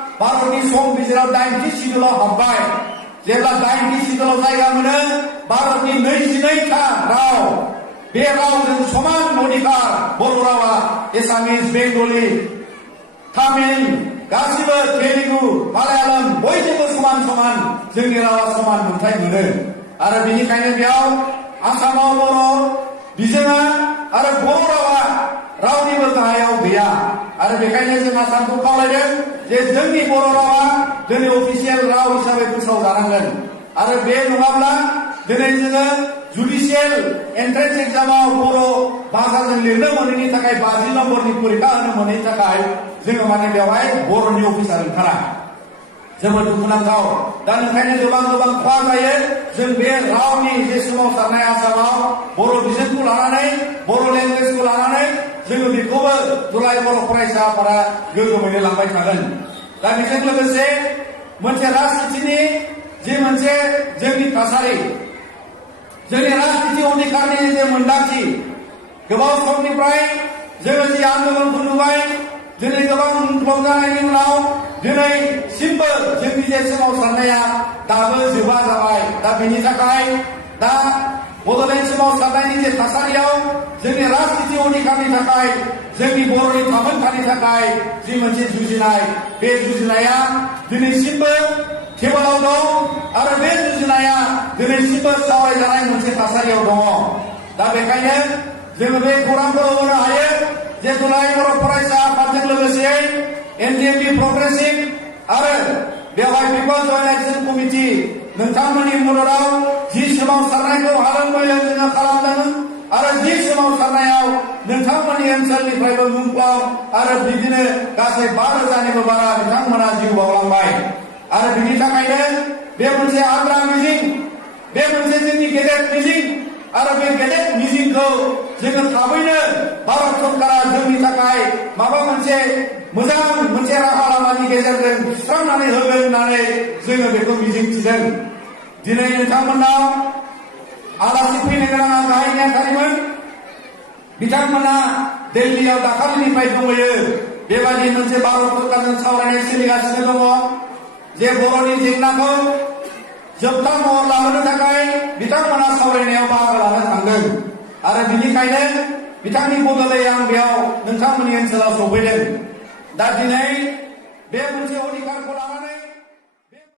भारतनि संबिजिराव 80 सिदुलाव हाबबाय जेब्ला 80 सिदुलाव जायगा मोनो भारतनि 22टा राव बे रावजों समान अधिकार बर' रावा एसामिस बेंगलि तामिल गासिबो तेलुगु मालायालम बयजोंबो समान समान जोंनि रावा समान मोनथाय मोनो आरो बेनिखायनो बेयाव आसामाव बर' बिजोङा आरो बर' रावा रावनिबो गाहायाव गैया आरो बेखायनो जों आसामखौ खावलायदों जे जोंनि बर' रावा दिनै अफिसियेल राव हिसाबै फोसावजानांगोन आरो बे नङाब्ला दिनै जोङो जुडिशियेल एन्ट्रेन्स एग्जामाव बर' भाषाजों लिरनो मोनैनि थाखाय 50 नम्बरनि परीक्षा होनो मोनैनि थाखाय जोङो माने बेवहाय बर'नि अफिसार ओंखारा जोबोद दुखुनांथाव दा ओंखायनो गोबां खहा जायो जों बे रावनि जे सोमावसारनाय आसामाव बर' बिजोंखौ लानानै बर' लेंगुवेजखौ लानानै जोङो बेखौबो दुलाय बर' फरायसा आफादा गोग्गोमैनो लांबाय थागोन दा बेजों लोगोसे मोनसे राजनितिनि जे मोनसे जोंनि थासारि जोंनि राजनिति अधिकारनि जे मोनदांथि गोबाव समनिफ्राय जोङो जि आन्दोलनखौ नुबाय दिनै गोबां मुंख्लं जानायनि उनाव दिनैसिमबो जोंनि जे सोमावसारनाया दाबो जोबा जाबाय दा बेनि थाखाय दा बड'लेण्ड सोमावसारनायनि जे थासारियाव जोंनि राजनिति अधिकारनि थाखाय जोंनि बर'नि थामोनथानि थाखाय जि मोनसे जुजिनाय बे जुजिनाया दिनैसिमबो टेबोलाव दं आरो बे जुजिनाया दिनैसिमबो सावरायजानाय मोनसे थासारियाव दङ दा बेखायनो जोङो बे खौरांखौ होनो हायो जे दुलाय बर' फरायसा आफादजों लोगोसे एनडिएफबि प्रग्रेसिभ आरो बेवहाय पिपल जयेन्ट एक्सन कमिटि नोंथांमोननि मददाव जि सोमावसारनायखौ हादों मैलों जोङो खालामदों आरो जि सोमावसारनायाव नोंथांमोननि ओनसोलनिफ्रायबो मुंख्लं आरो बिदिनो गासै 5,000निबो बारा बिथांमोना जिउ बावलांबाय आरो बिनि थाखायनो बे मोनसे आद्रा मिजिं बे मोनसे जोंनि गेदेर मिजिं आरो बे गेदेर मिजिंखौ जोङो थाबैनो भारत सरकारा जोंनि थाखाय माबा मोनसे मोजां मोनसे राहा लामानि गेजेरजों सुस्रांनानै होगोन होननानै जोङो बेखौ मिजिंथिदों दिनै नोंथांमोनाव आलासि फैनो गोनाङा गाहाय नेहाथारिमोन बिथांमोना दिल्लीयाव दाखालिनिफ्राय दंहैयो बेबायदि मोनसे भारत सरकारजों सावरायनाय सोलिगासिनो दङ जे बर'नि जेंनाखौ जोबथा महर लाबोनो थाखाय बिथांमोना सावरायनायाव बाहागो लानो थांदों आरो बिनिखायनो बिथांनि बदलै आं बेयाव नोंथांमोननि ओनसोलाव सफैदों दा दिनै बे मोनसे